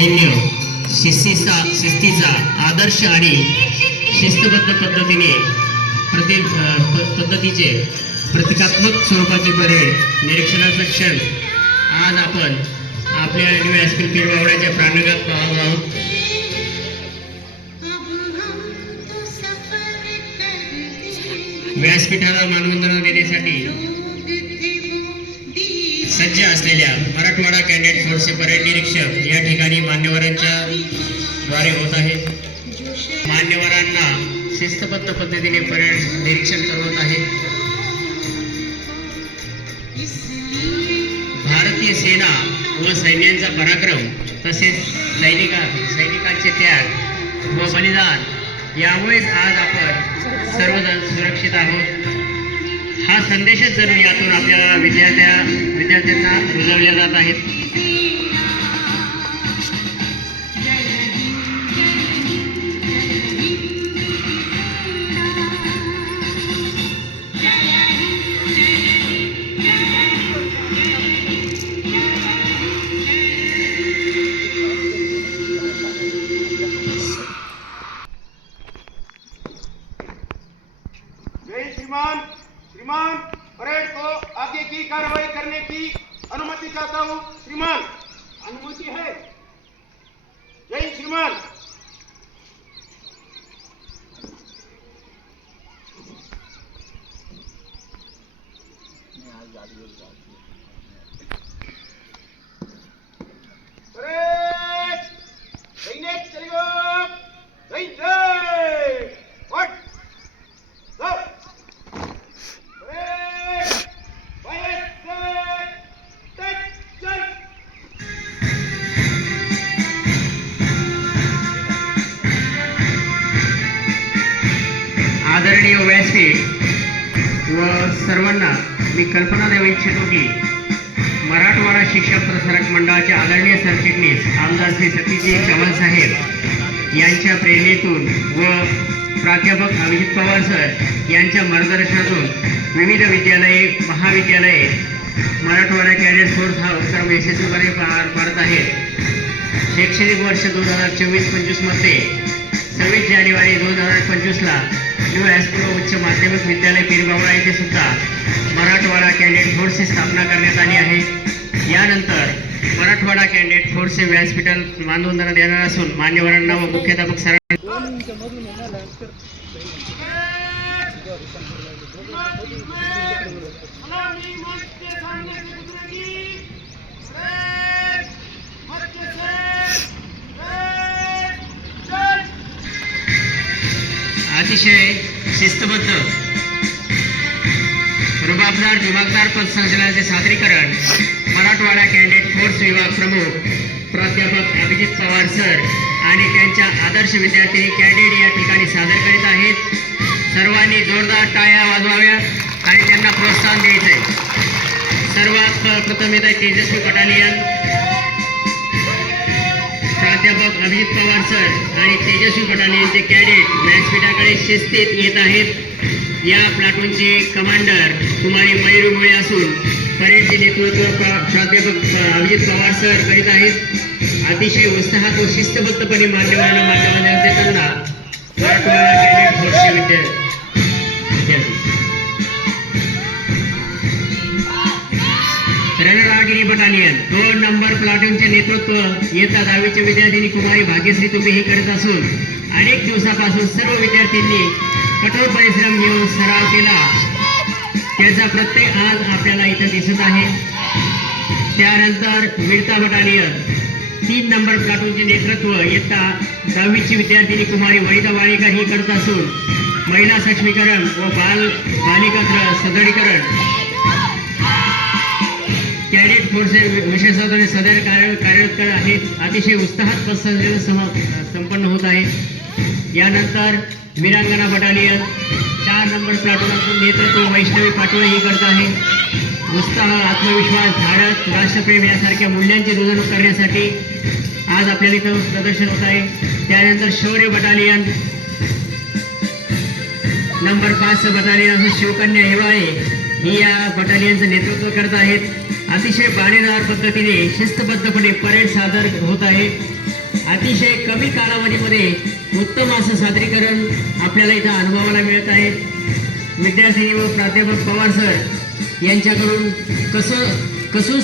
सैन्य शिस्तीचा आदर्श आणि शिस्तबद्ध पद्धतीचे प्रतिकात्मक स्वरूपाचे परेड निरीक्षणाचा क्षण आज आपण आपल्या न्यू व्यासपीठ पीरबावड्याच्या प्रांगणात पाहत आहोत. व्यासपीठाला मानवंदना देण्यासाठी सज्ज असलेल्या मराठवाडा कॅडेट फोर्सचे परेड निरीक्षक या ठिकाणी मान्यवरांच्या द्वारे होत आहे. मान्यवरांना शिस्तबद्ध पद्धतीने परेड निरीक्षण करवत आहे. भारतीय सेना व सैन्यांचा पराक्रम तसेच सैनिकांचे त्याग व बलिदान यामुळेच आज आपण सर्वजण सुरक्षित आहोत. हा संदेशच जरूर यातून आपल्या विद्यार्थ्यांना रुजवल्या जात आहेत. श्रीमान, परेड को आगे की कार्रवाई करने की अनुमति चाहता हूँ. श्रीमान, अनुमति है. जय हिंद श्रीमान. परेड सैनिक चलेगा. जय जय व्हाट आदरणीय व्यासपीठ व सर्वांना मी कल्पना देऊ इच्छितो की मराठवाडा शिक्षक प्रसारक मंडळाचे आदरणीय सरचिटणीस आमदार श्री सतीजी चव्हाण साहेब यांच्या प्रेरणेतून व प्राध्यापक अभिजित पवार सर यांच्या मार्गदर्शनातून विविध विद्यालये महाविद्यालये मराठवाडा कॅडेट फोर्स हा उपक्रम यशस्वीपणे पार पाडत आहेत. शैक्षणिक वर्ष 2024-25 मध्ये 26 जानेवारी 2025ला न्यू व्यासपीठ उच्च माध्यमिक विद्यालय पीरबावडा येथे सुद्धा मराठवाडा कॅडेट फोर्सची स्थापना करण्यात आली आहे. यानंतर मराठवाडा कॅडेट फोर्सचे व्यासपीठाला मानवंदना देणार असून मान्यवरांना व मुख्याध्यापक सरांना अतिशय शिस्तबद्ध रुबाबदार दिमागदार पथसंचलनाचे सादरीकरण मराठवाडा कॅडेट फोर्स विभाग प्रमुख प्राध्यापक अभिजित पवार सर आणि त्यांच्या आदर्श विद्यार्थी कॅडेट या ठिकाणी सादर करीत आहेत. सर्वांनी जोरदार टाळ्या वाजवाव्या आणि त्यांना प्रोत्साहन द्यायचे. सर्वात प्रथम येत आहे तेजस्वी बटालियन. प्राध्यापक अभिजित पवार सर आणि तेजस्वी बटालियनचे कॅडेट व्यासपीठाकडे शिस्तीत येत आहेत. या प्लाटूनचे कमांडर कुमारी मयूर मुळे असून परेडचे नेतृत्व प्राध्यापक अभिजित पवार सर करीत आहेत. अतिशय उत्साहात व शिस्तबद्धपणे मान्यवरांना मान्यवंदना देताना मराठवाडा कॅडेट फोर्सचे विद्यार्थी रणरागिरी बटालियन 2 नंबर प्लाटूनचे नेतृत्व इयत्ता 10वीचे विद्यार्थिनी कुमारी भाग्यश्री तुपे ही करत असून अनेक दिवसापासून सर्व विद्यार्थ्यांनी कठोर परिश्रम घेऊन सराव केला. त्याचा प्रत्यय आज आपल्याला इथं दिसत आहे. त्यानंतर वीरता बटालियन 3 नंबर प्लाटूनचे नेतृत्व इयत्ता 10वीची विद्यार्थिनी कुमारी वनिता वाळेकर ही करत असून महिला सक्षमीकरण व बालिका सदरीकरण कॅडेट फोर्स विशेषत्वाने सदैव कार्यरत आहेत. अतिशय उत्साहात पथसंचलन संपन्न होत आहे. यानंतर वीरांगना बटालियन 4 नंबर प्लाटूनचं नेतृत्व वैष्णवी पाटोळे ही करत आहे. उत्साह, आत्मविश्वास, धाडस, राष्ट्रप्रेम यासारख्या मूल्यांची रुजवणूक करण्यासाठी आज आपल्याला इथं प्रदर्शन होत आहे. त्यानंतर शौर्य battalion number 5 battalion Shivkanya Hiwale ही या बटालियनचं नेतृत्व करत आहेत. अतिशय बाणेदार पद्धतीने शिस्तबद्धपणे परेड सादर होत आहे. अतिशय कमी कालावधीमध्ये उत्तम असं सादरीकरण आपल्याला इथं अनुभवायला मिळत आहे. विद्यार्थी व प्राध्यापक पवार सर यांच्याकडून कसं